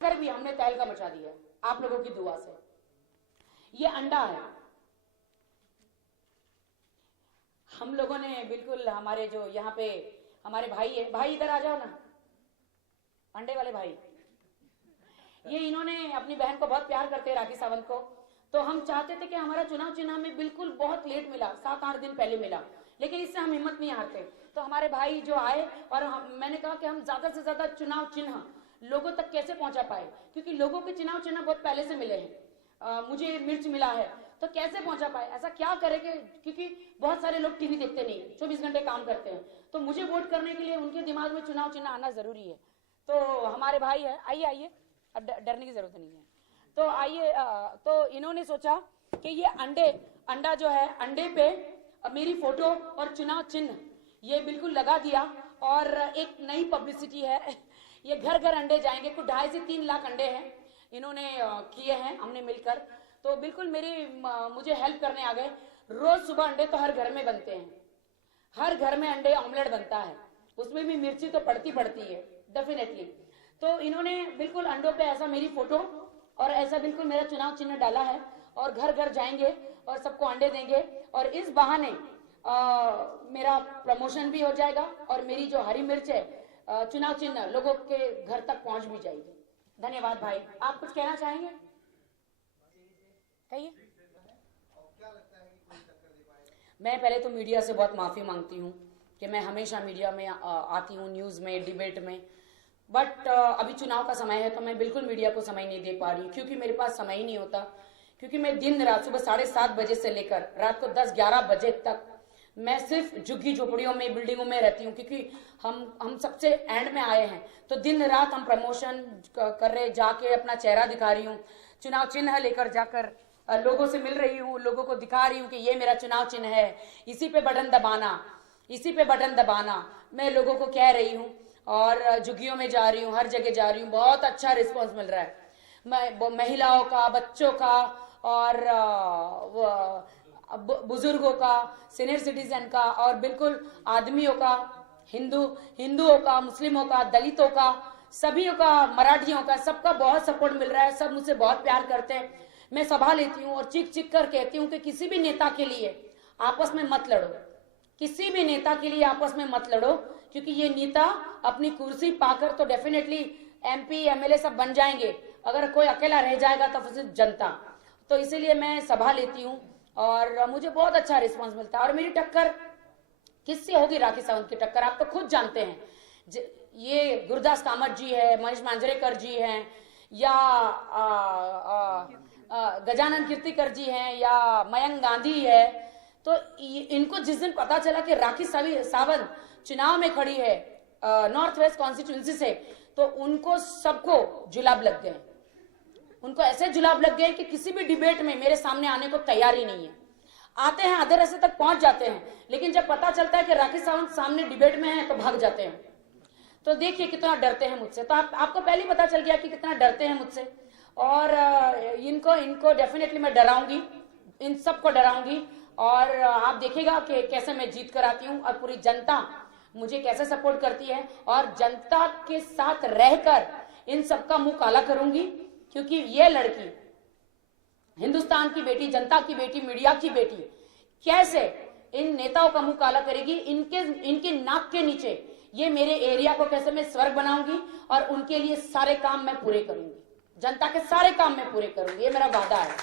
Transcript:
कर भी हमने तहलका मचा दिया आप लोगों की दुआ से। ये अंडा है, हम लोगों ने बिल्कुल हमारे जो यहाँ पे हमारे भाई है, भाई इधर आ जाओ ना, अंडे वाले भाई, ये इन्होंने अपनी बहन को बहुत प्यार करते हैं राखी सावंत को, तो हम चाहते थे कि हमारा चुनाव चिन्ह हमें बिल्कुल बहुत लेट मिला, 7-8 दिन पहले मिला, लेकिन इससे हम हिम्मत नहीं हारते। तो हमारे भाई जो आए और मैंने कहा कि हम ज्यादा से ज्यादा चुनाव चिन्ह लोगों तक कैसे पहुंचा पाए, क्योंकि लोगों के चुनाव चिन्ह बहुत पहले से मिले हैं, मुझे मिर्च मिला है, तो कैसे पहुंचा पाए, ऐसा क्या करे कि क्योंकि बहुत सारे लोग टीवी देखते नहीं, 24 घंटे काम करते हैं, तो मुझे वोट करने के लिए उनके दिमाग में चुनाव चिन्ह आना जरूरी है। तो हमारे भाई है, आइए आइए, अब डरने की जरूरत नहीं है, तो आइए। तो इन्होंने सोचा कि ये अंडा जो है, अंडे पे मेरी फोटो और चुनाव चिन्ह ये बिल्कुल लगा दिया, और एक नई पब्लिसिटी है, ये घर घर अंडे जाएंगे, कुछ 2.5 से 3 लाख अंडे हैं इन्होंने किए हैं हमने मिलकर, तो बिल्कुल मुझे हेल्प करने आ गए। रोज सुबह अंडे तो हर घर में बनते हैं, हर घर में अंडे ऑमलेट बनता है, उसमें भी मिर्ची तो पड़ती है डेफिनेटली। तो इन्होंने बिल्कुल अंडों पे ऐसा मेरी फोटो और ऐसा बिल्कुल मेरा चुनाव चिन्ह डाला है, और घर घर जाएंगे और सबको अंडे देंगे, और इस बहाने मेरा प्रमोशन भी हो जाएगा, और मेरी जो हरी मिर्च है चुनाव चिन्ह लोगों के घर तक पहुंच भी जाएगी। धन्यवाद भाई, आप कुछ कहना चाहेंगे? कहिए। मैं पहले तो मीडिया से बहुत माफी मांगती हूँ कि मैं हमेशा मीडिया में आती हूँ, न्यूज में, डिबेट में, बट अभी चुनाव का समय है तो मैं बिल्कुल मीडिया को समय नहीं दे पा रही, क्योंकि मेरे पास समय ही नहीं होता, क्योंकि मैं दिन रात सुबह 7:30 बजे से लेकर रात को 10-11 बजे तक मैं सिर्फ झुग्गी झोपड़ियों में, बिल्डिंगों में रहती हूँ, क्योंकि हम सबसे एंड में आए हैं, तो दिन रात हम प्रमोशन कर रहे, जाके अपना चेहरा दिखा रही हूँ, चुनाव चिन्ह लेकर जाकर लोगों से मिल रही हूँ, लोगों को दिखा रही हूँ कि ये मेरा चुनाव चिन्ह है, इसी पे बटन दबाना, मैं लोगों को कह रही हूँ, और झुग्गियों में जा रही हूँ, हर जगह जा रही हूँ, बहुत अच्छा रिस्पॉन्स मिल रहा है महिलाओं का, बच्चों का, और बुजुर्गों का, सीनियर सिटीजन का, और बिल्कुल आदमियों का, हिंदुओं का, मुस्लिमों का, दलितों का, सभी का, मराठियों का, सबका बहुत सपोर्ट मिल रहा है, सब मुझसे बहुत प्यार करते हैं। मैं सभा लेती हूँ और चीख कर कहती हूँ कि किसी भी नेता के लिए आपस में मत लड़ो, किसी भी नेता के लिए आपस में मत लड़ो, क्योंकि ये नेता अपनी कुर्सी पाकर तो डेफिनेटली MP MLA सब बन जाएंगे, अगर कोई अकेला रह जाएगा तो फिर सिर्फ जनता। तो इसीलिए मैं सभा लेती हूँ और मुझे बहुत अच्छा रिस्पांस मिलता है। और मेरी टक्कर किससे होगी? राखी सावंत की टक्कर आप तो खुद जानते हैं, ये गुरदास कामत जी है, महेश मांजरेकर जी हैं, या गजानन कीर्तिकर जी हैं, या मयंक गांधी है, तो इनको जिस दिन पता चला कि राखी सावंत चुनाव में खड़ी है नॉर्थ वेस्ट कॉन्स्टिट्यूंसी से, तो उनको सबको जुलाब लग गए, उनको ऐसे जुलाब लग गए कि किसी भी डिबेट में मेरे सामने आने को तैयार ही नहीं है। आते हैं, आधे रास्ते तक पहुंच जाते हैं, लेकिन जब पता चलता है कि राखी सावंत सामने डिबेट में है तो भाग जाते हैं। तो देखिए कितना डरते हैं मुझसे। तो आपको पहले ही पता चल गया कि कितना डरते हैं मुझसे, और इनको डेफिनेटली मैं डराऊंगी, इन सबको डराऊंगी, और आप देखिएगा कि कैसे मैं जीत कर आती हूँ, और पूरी जनता मुझे कैसे सपोर्ट करती है, और जनता के साथ रहकर इन सबका मुंह काला करूंगी, क्योंकि ये लड़की हिंदुस्तान की बेटी, जनता की बेटी, मीडिया की बेटी कैसे इन नेताओं का मुंह काला करेगी, इनके नाक के नीचे ये मेरे एरिया को कैसे मैं स्वर्ग बनाऊंगी, और उनके लिए सारे काम मैं पूरे करूंगी, जनता के सारे काम मैं पूरे करूंगी, ये मेरा वादा है।